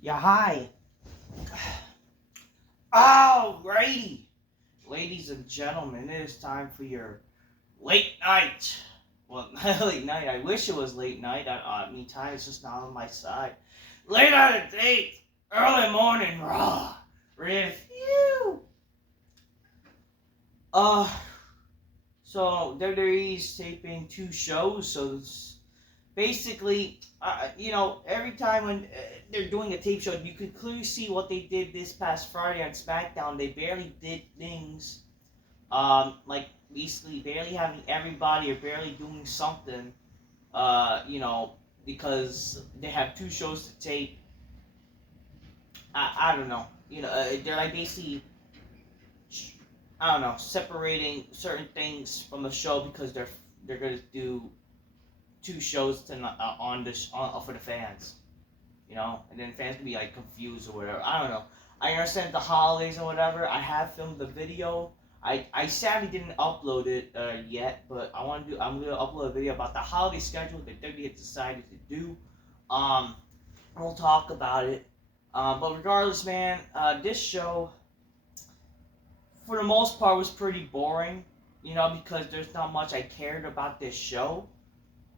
Yeah, hi. Alrighty. Ladies and gentlemen, it is time for your late night. Well, not late night. I wish it was late night. Time is just not on my side. Late night of date. Early morning raw. Review. Uh, so WWE's taping two shows, so it's basically, every time when they're doing a tape show, you can clearly see what they did this past Friday on SmackDown. They barely did things, like basically barely having everybody or barely doing something, because they have two shows to tape. I don't know. They're like basically, I don't know, separating certain things from the show because they're gonna do two shows for the fans, and then fans can be like confused or whatever. I don't know. I understand the holidays and whatever. I have filmed the video. I sadly didn't upload it yet, but I'm gonna upload a video about the holiday schedule that WWE has decided to do. Um, we'll talk about it. But regardless, man, this show for the most part was pretty boring. Because there's not much I cared about this show.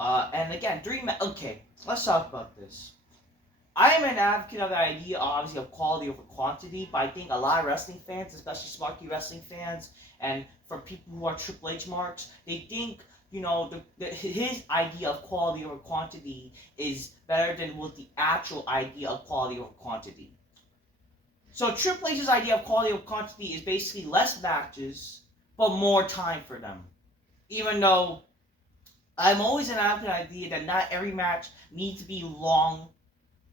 And again, okay, let's talk about this. I am an advocate of the idea, obviously, of quality over quantity, but I think a lot of wrestling fans, especially smarky wrestling fans, and for people who are Triple H marks, they think, his idea of quality over quantity is better than what the actual idea of quality over quantity. So Triple H's idea of quality over quantity is basically less matches, but more time for them. Even though I'm always an advocate idea that not every match needs to be long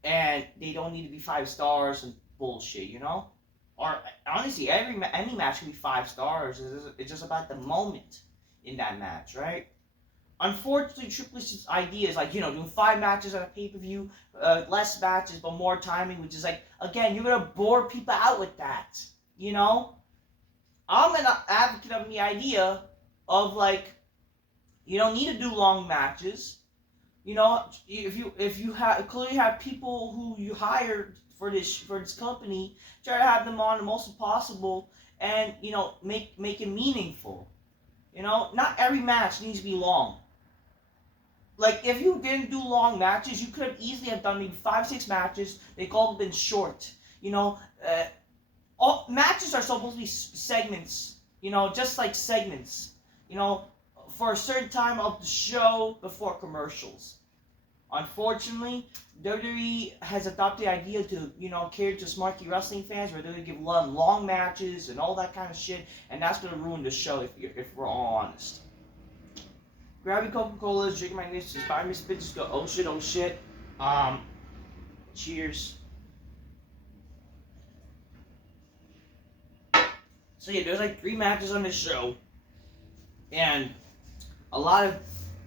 and they don't need to be 5 stars and bullshit, Or honestly, any match can be 5 stars. It's just about the moment in that match, right? Unfortunately, Triple H's idea is like, doing 5 matches on a pay-per-view, less matches but more timing, which is like, again, you're gonna bore people out with that, I'm an advocate of the idea of like, you don't need to do long matches. If you clearly have people who you hired for this company, try to have them on the most possible, and make it meaningful. Not every match needs to be long. Like if you didn't do long matches, you could have easily have done maybe 5-6 matches. They could have been short. All matches are supposed to be segments. Just like segments. For a certain time of the show before commercials. Unfortunately, WWE has adopted the idea to, cater to smarky wrestling fans where they're going to give long matches and all that kind of shit, and that's going to ruin the show if we're all honest. Grab your Coca-Colas, drink my niche, buy me bitches, go, oh shit, oh shit. Cheers. So yeah, there's like 3 matches on this show, and a lot of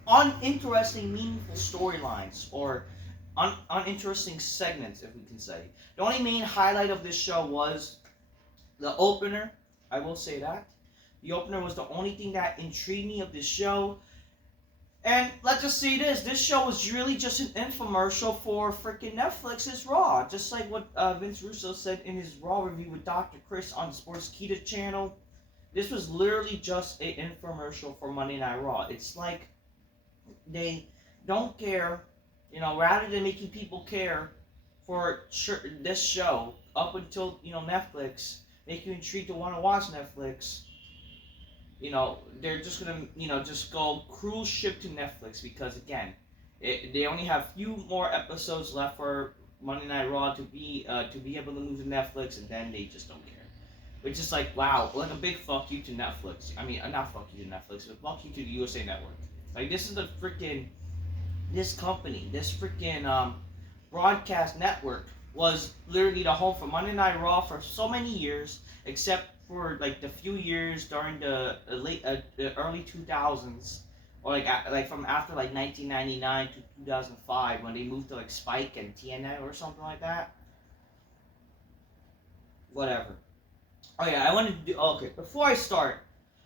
uninteresting, meaningful storylines, or uninteresting segments, if we can say. The only main highlight of this show was the opener. I will say that. The opener was the only thing that intrigued me of this show. And let's just say this show was really just an infomercial for freaking Netflix's Raw. Just like what Vince Russo said in his Raw review with Dr. Chris on the Sportskeeda channel. This was literally just an infomercial for Monday Night Raw. It's like they don't care, rather than making people care for this show up until, Netflix, make you intrigued to want to watch Netflix. They're just gonna, just go cruise ship to Netflix because, again, they only have few more episodes left for Monday Night Raw to be able to move to Netflix, and then they just don't care. Which is like, wow, like a big fuck you to Netflix. I mean, not fuck you to Netflix, but fuck you to the USA Network. Like, this company, this freaking broadcast network was literally the home for Monday Night Raw for so many years, except for like the few years during the early 2000s, or like from after like 1999 to 2005 when they moved to like Spike and TNN or something like that. Whatever. Oh yeah, I wanted to do. Okay, before I start,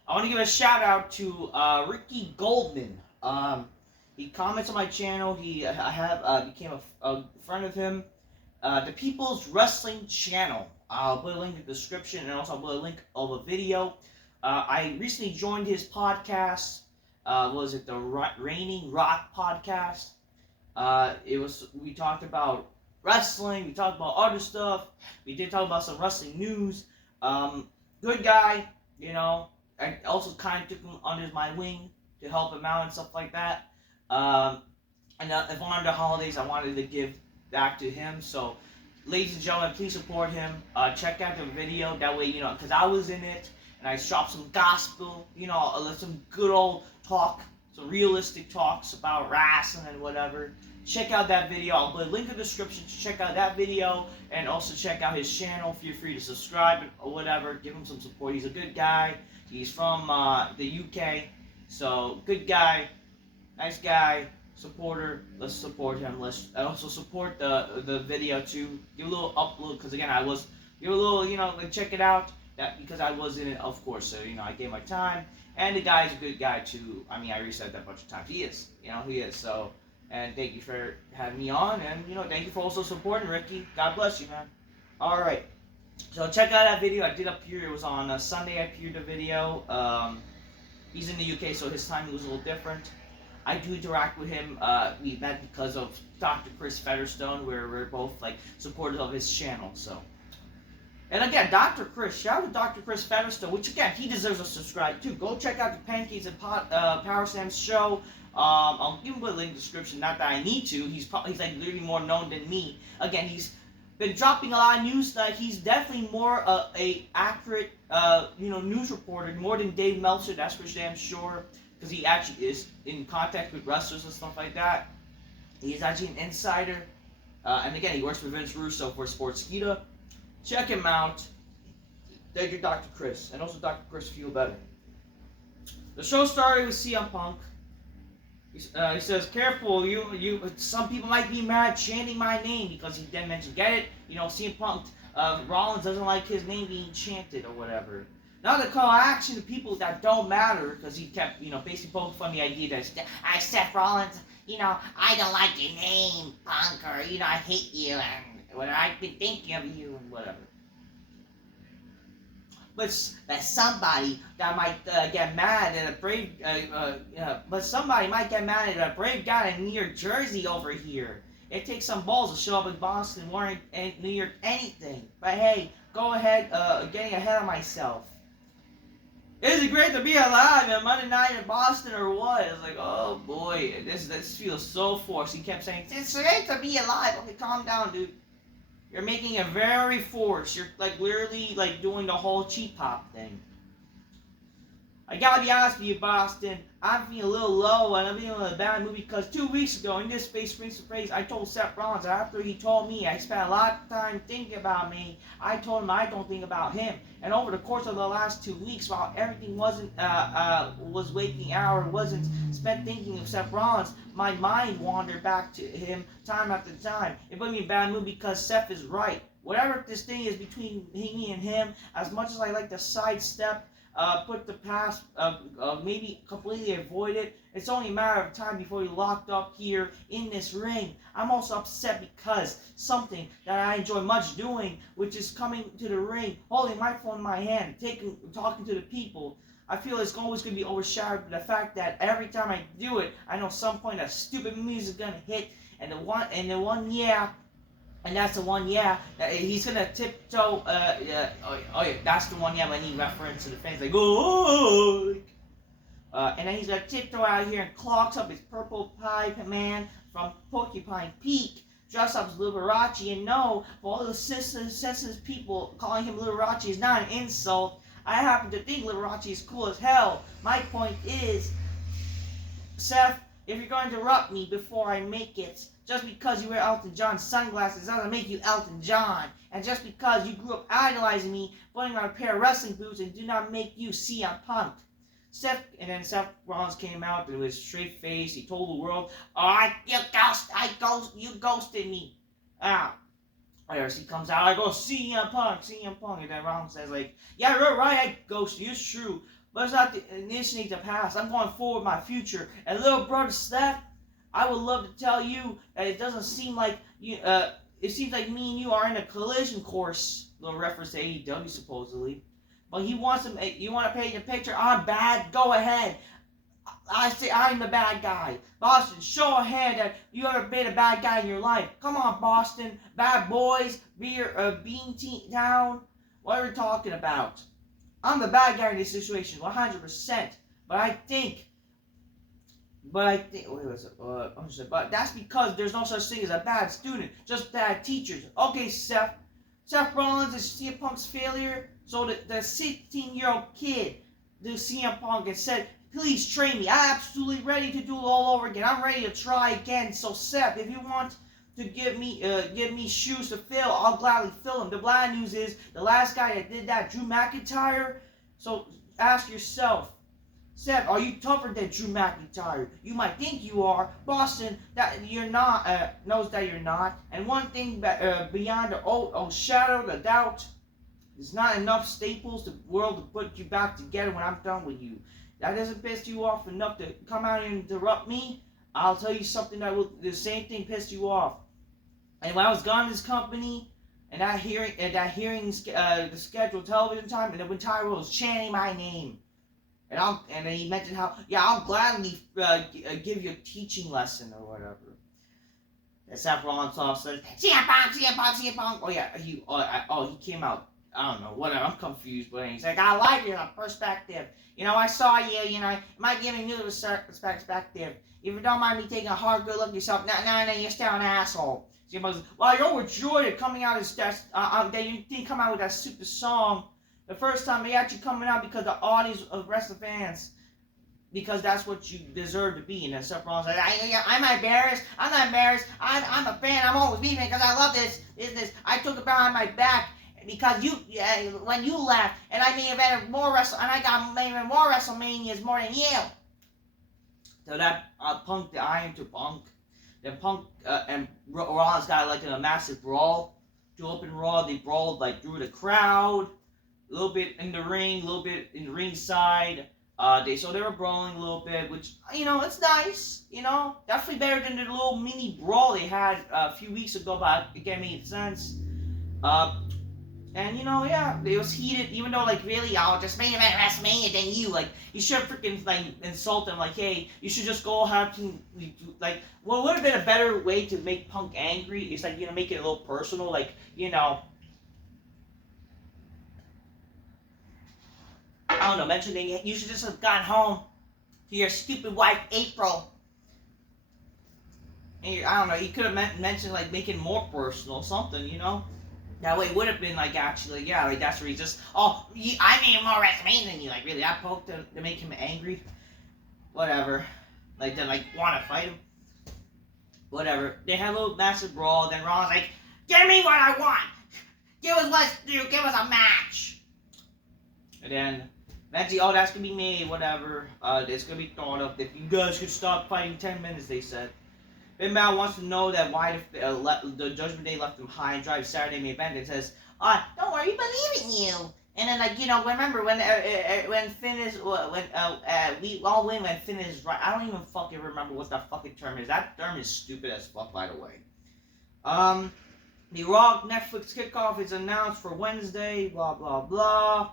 I want to give a shout out to Ricky Goldman. He comments on my channel. I have became a friend of him. the People's Wrestling Channel. I'll put a link in the description, and also I'll put a link of a video. I recently joined his podcast. Was it the Reigning Rock podcast? We talked about wrestling. We talked about other stuff. We did talk about some wrestling news. Good guy, I also kind of took him under my wing to help him out and stuff like that. And if on the holidays, I wanted to give back to him. So, ladies and gentlemen, please support him. Check out the video. That way, because I was in it, and I dropped some gospel, some good old talk, some realistic talks about wrestling and whatever. Check out that video. I'll put a link in the description to check out that video, and also check out his channel. Feel free to subscribe or whatever. Give him some support. He's a good guy. He's from the UK, so good guy, nice guy, supporter. Let's support him. Let's also support the video too. Give a little upload, because again, give a little, like check it out. That because I was in it, of course. So I gave my time, and the guy's a good guy too. I mean, I already said that a bunch of times. He is, he is. So. And thank you for having me on, and thank you for also supporting Ricky. God bless you, man. All right, so check out that video. I did appear. It was on Sunday. I appeared the video. He's in the UK, so his timing was a little different. I do interact with him. We met because of Dr. Chris Featherstone, where we're both supporters of his channel. So, and again, Dr. Chris, shout out to Dr. Chris Featherstone, which again he deserves a subscribe too. Go check out the Pancakes and Power Sam's show. I'll give him a link in the description. Not that I need to. He's literally more known than me. Again, he's been dropping a lot of news. He's definitely more a accurate news reporter, more than Dave Meltzer. That's for damn sure, because he actually is in contact with wrestlers and stuff like that. He's actually an insider, and again, he works for Vince Russo for Sportskeeda. Check him out. Thank you, Dr. Chris, and also Dr. Chris Feel Better. The show started with CM Punk. He says, "Careful, you. Some people might be mad chanting my name," because he then mentioned, get it? CM Punk, Rollins doesn't like his name being chanted or whatever. Now the call action to people that don't matter, because he kept, basically poking fun the idea that Seth Rollins, I don't like your name, Punk, or I hate you, and what I've been thinking of you and whatever. But somebody that might get mad at a brave, but somebody might get mad at a brave guy in New York, Jersey over here. It takes some balls to show up in Boston wearing New York anything. But hey, go ahead, getting ahead of myself. Is it great to be alive on Monday night in Boston or what? It's like, oh boy, this feels so forced. He kept saying, it's great to be alive. Okay, calm down, dude. You're making it very forced. You're literally doing the whole cheap pop thing. I gotta be honest with you, Boston. I'm feeling a little low, and I'm feeling a bad mood because 2 weeks ago, in this Face Springs to Praise, I told Seth Rollins after he told me I spent a lot of time thinking about me. I told him I don't think about him. And over the course of the last 2 weeks, while everything wasn't was waking hour, wasn't spent thinking of Seth Rollins, my mind wandered back to him time after time. It put me in a bad mood because Seth is right. Whatever this thing is between me and him, as much as I like to sidestep, put the past, maybe completely avoid it, it's only a matter of time before you're locked up here in this ring. I'm also upset because something that I enjoy much doing, which is coming to the ring, holding my phone in my hand, talking to the people, I feel it's always going to be overshadowed by the fact that every time I do it, I know some point that stupid music is going to hit, and the one, and that's the one, he's gonna tiptoe, that's the one, when he referenced to the fans, oh, and then he's gonna tiptoe out here and clogs up his purple pipe man from Porcupine Peak, dress up as Liberace, and no, for all the sensitive people, calling him Liberace is not an insult. I happen to think Liberace is cool as hell. My point is, Seth, if you're going to interrupt me before I make it, just because you wear Elton John sunglasses doesn't make you Elton John. And just because you grew up idolizing me, putting on a pair of wrestling boots, and do not make you CM Punk. And then Seth Rollins came out with his straight face. He told the world, you ghosted me. He comes out, I go, CM Punk. And then Rollins says, yeah, you're right, I ghosted you, it's true. But it's not to initiate the past. I'm going forward my future. And little brother Seth, I would love to tell you that it doesn't seem like it seems like me and you are in a collision course. Little reference to AEW supposedly. But he wants to make, you want to paint a picture, I'm bad, go ahead. I say I'm the bad guy. Boston, show ahead that you ever been a bad guy in your life. Come on, Boston. Bad boys, Bean Town. What are we talking about? I'm the bad guy in this situation, 100%. But I think, but that's because there's no such thing as a bad student, just bad teachers. Okay, Seth Rollins is CM Punk's failure. So the 16-year-old kid, the CM Punk, and said, please train me. I'm absolutely ready to do it all over again. I'm ready to try again. So Seth, if you want to give me shoes to fill, I'll gladly fill them. The bad news is the last guy that did that, Drew McIntyre. So ask yourself, Seth, are you tougher than Drew McIntyre? You might think you are. Boston, that you're not, knows that you're not. And one thing beyond the shadow of the doubt, there's not enough staples to the world to put you back together when I'm done with you. That doesn't piss you off enough to come out and interrupt me. I'll tell you something that will, the same thing pissed you off. And when I was gone in this company, and that hearing, the scheduled television time, and then when Tyrell was chanting my name, and then he mentioned how, yeah, I'll gladly give you a teaching lesson or whatever. And Seth Rollins said, CM Punk. Oh yeah, he came out. I don't know, whatever, I'm confused, but he's like, I like your perspective. I saw you, it might give me new perspective. If you don't mind me taking a hard good look at yourself, no, you're still an asshole. So he goes, well, you're overjoyed coming out as that you didn't come out with that stupid song the first time. They actually coming out because the audience of wrestling fans, because that's what you deserve to be. And then Seth Rollins like, I'm not embarrassed. I'm a fan. I'm always leaving because I love this. I took it behind my back. Because when you left, and I may have had more and I got maybe more WrestleManias more than you. So that Punk, the Iron to Punk, then Punk and Rollins got like a massive brawl to open Raw. They brawled like through the crowd, a little bit in the ring, a little bit in the ringside. They were brawling a little bit, which it's nice. Definitely better than the little mini brawl they had a few weeks ago, but again made sense. And it was heated, even though really, I'll just main event WrestleMania than you. You should have freaking insult them, hey, you should just go have to what would have been a better way to make Punk angry is make it a little personal, I don't know, mentioning you should just have gone home to your stupid wife April. And I don't know, you could have mentioned making more personal, something, That way it would have been actually, yeah, that's where he's just, I made more WrestleMania than you, really, I poked to make him angry. Whatever. To want to fight him. Whatever. They had a little massive brawl, then Ron's like, give me what I want! Give us what's due, give us a match! And then, eventually, that's gonna be made, whatever. It's gonna be thought of. If you guys could stop fighting 10 minutes, they said. Finn Balor wants to know that why the Judgment Day left him high and dry Saturday main event. It says, don't worry, we believe in you. And then remember when Finn is we all win when Finn is right. I don't even fucking remember what that fucking term is. That term is stupid as fuck, by the way. The Raw Netflix kickoff is announced for Wednesday. Blah blah blah.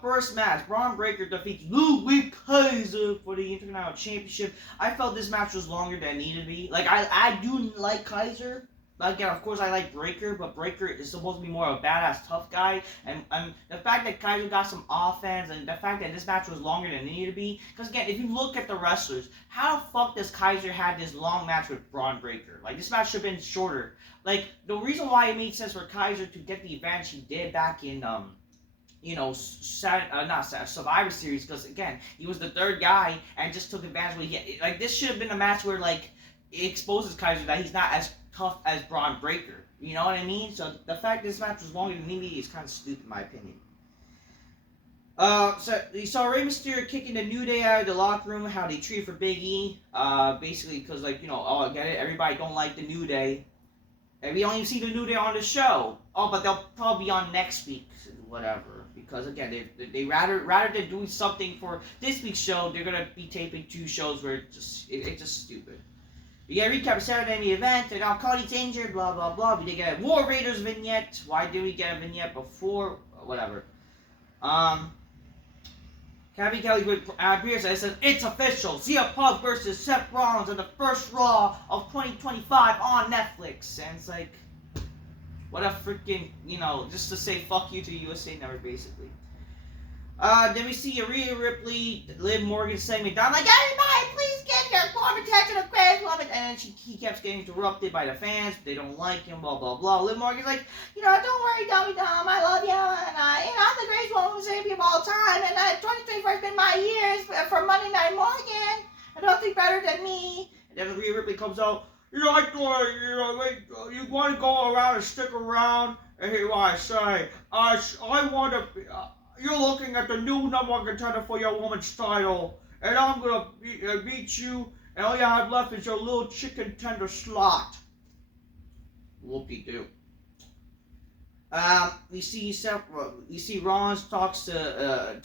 First match, Braun Breaker defeats Ludwig Kaiser for the Intercontinental Championship. I felt this match was longer than it needed to be. I do like Kaiser. Again, of course I like Breaker, but Breaker is supposed to be more of a badass tough guy. And the fact that Kaiser got some offense, and the fact that this match was longer than it needed to be. Because again, if you look at the wrestlers, how the fuck does Kaiser have this long match with Braun Breaker? This match should have been shorter. The reason why it made sense for Kaiser to get the advantage he did back in Survivor Series, because again, he was the third guy and just took advantage when he get this should have been a match where it exposes Kaiser that he's not as tough as Braun Breaker. You know what I mean? So the fact this match was longer than needed is kind of stupid in my opinion. So you saw Rey Mysterio kicking the New Day out of the locker room, how they treated for Big E. Basically because I get it, everybody don't like the New Day. And we don't even see the New Day on the show. But they'll probably be on next week, whatever. Because again, they rather than doing something for this week's show, they're gonna be taping two shows where it's just stupid. We get a recap of Saturday in the event, and now Cody's injured, blah, blah, blah. We did get a War Raiders vignette. Why did we get a vignette before? Whatever. Cabby Kelly with Beers says, it's official. CM Punk versus Seth Rollins in the first Raw of 2025 on Netflix. And it's like, what a freaking, just to say fuck you to USA Network, basically. Then we see Rhea Ripley, Liv Morgan segment down like, everybody, please get your form attention of Chris Woman. And then he kept getting interrupted by the fans. They don't like him, blah, blah, blah. Liv Morgan's like, don't worry, Dummy Dum, I love you. And, I'm the greatest woman champion of all time. And 2024 has been my years for Monday Night Morgan. I don't think better than me. And then Rhea Ripley comes out, I thought, you want to go around and stick around. And here's what I say. I want to be... you're looking at the new number one contender for your woman's title, and I'm gonna beat you, and all you have left is your little chicken tender slot. Whoopie-doo. We see Rollins talks to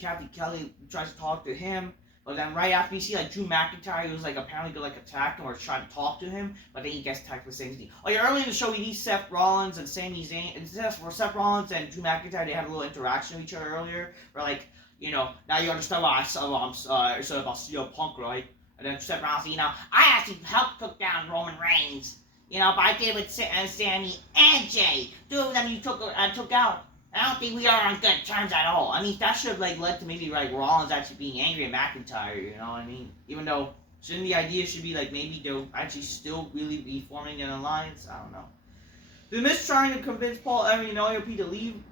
Kathy Kelly tries to talk to him. But then right after you see Drew McIntyre, who's apparently attacked him or trying to talk to him, but then he gets attacked with the same thing. Early in the show we see Seth Rollins and Sami Zayn, and Seth Rollins and Drew McIntyre, they had a little interaction with each other earlier, where now you understand why I said about CM Punk, right? And then Seth Rollins said, I actually helped cook down Roman Reigns, but I did with Sami and Jay. Two of them you took out. I don't think we are on good terms at all. That should have led to maybe Rollins actually being angry at McIntyre, Even though shouldn't the idea should be maybe they'll actually still really be forming an alliance? I don't know. The Miz trying to convince Paul Ellering and AOP to leave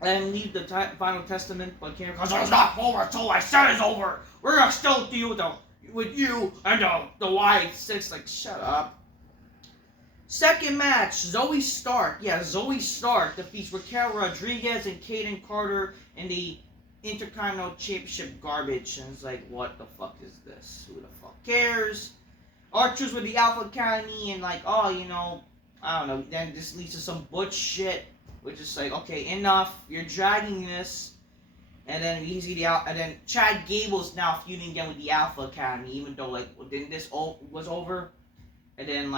the final testament, but can't because it's not over until I said it's over. We're gonna still deal with you and the Y6. Shut up. Second match, Zoe Stark defeats Raquel Rodriguez and Kaden Carter in the Intercontinental Championship garbage. And it's what the fuck is this? Who the fuck cares? Archers with the Alpha Academy and I don't know. Then this leads to some butch shit, which is okay, enough. You're dragging this. And then Chad Gable's now feuding again with the Alpha Academy, even though didn't this was over? And then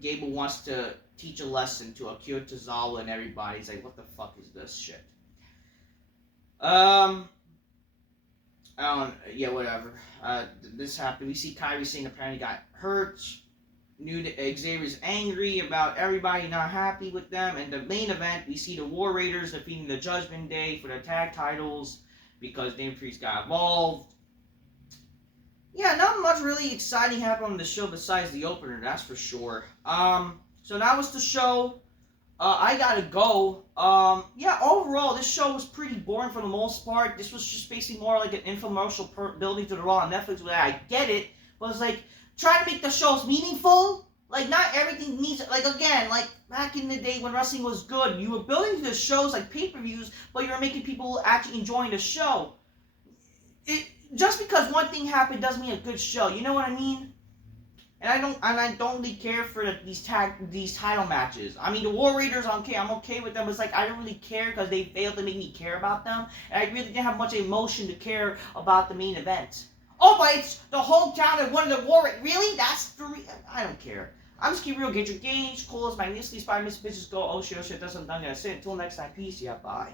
Gable wants to teach a lesson to Akira Tozawa and everybody. He's what the fuck is this shit? Whatever. This happened. We see Kyrie Sane apparently got hurt. Xavier's angry about everybody not happy with them. And the main event, we see the War Raiders defeating the Judgment Day for their tag titles because Damian Priest got involved. Yeah, not much really exciting happened on the show besides the opener, that's for sure. So that was the show. I gotta go. Overall, this show was pretty boring for the most part. This was just basically more like an infomercial building to the Raw on Netflix, where I get it, but it's trying to make the shows meaningful. Not everything needs, back in the day when wrestling was good, you were building the shows like pay-per-views, but you were making people actually enjoying the show. Just because one thing happened doesn't mean a good show. You know what I mean? And I don't really care for these title matches. The War Raiders, I'm okay with them. It's I don't really care because they failed to make me care about them. And I really didn't have much emotion to care about the main event. Oh, but it's the hometown of one of the War Raiders. Really? I don't care. I'm just keep real. Get your gauge. Coolest, magnificently inspired Miss Bitches go. Oh shit, that's what I'm gonna say. Until next time. Peace. Yeah, bye.